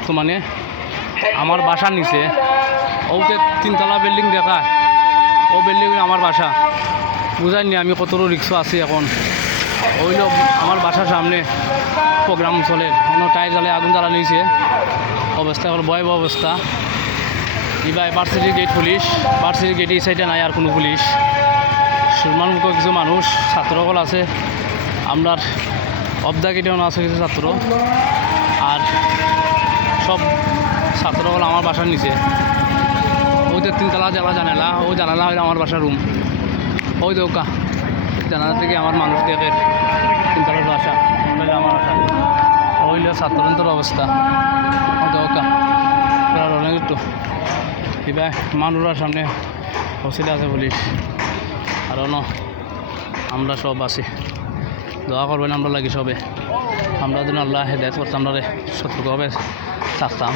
বর্তমানে আমার বাসার নিচে ওকে 3তলা বিল্ডিং দেখা, ও বিল্ডিং আমার বাসা। বুঝাইনি আমি কতটা রিক্স আছি এখন। ওইল আমার বাসার সামনে প্রোগ্রাম চলে, কোনো টায়ার জ্বালে আগুন জ্বালা নিয়েছে, অবস্থা হলো ভয়াবহ অবস্থা। এবার varsity gate police, varsity gate এই সাইডে নাই আর কোনো পুলিশ। সুরমানমুখ কিছু মানুষ ছাত্রসকল আছে, আমরা অবদা গেটেও আছে কিছু ছাত্র, আর সব ছাত্রসকল আমার বাসার নিচে। ওদের 3তলা জানালা, ও জানালা হইলে আমার বাসার রুম। ওই দৌকা জানালা থেকে আমার মানুষ দেখে 3তলার বাসা, আমার বাসা। ওইল ছাত্রদের অবস্থা, ওই দৌকা অনেক একটু এবার মানুষের সামনে হসপিটাল আছে পুলিশ। আর আমরা সব আছি, দোয়া করবেন আমরা লাগি সবে। আমরা যেন আল্লাহ হেদায়েত করতাম, আমরা সতর্কভাবে থাকতাম।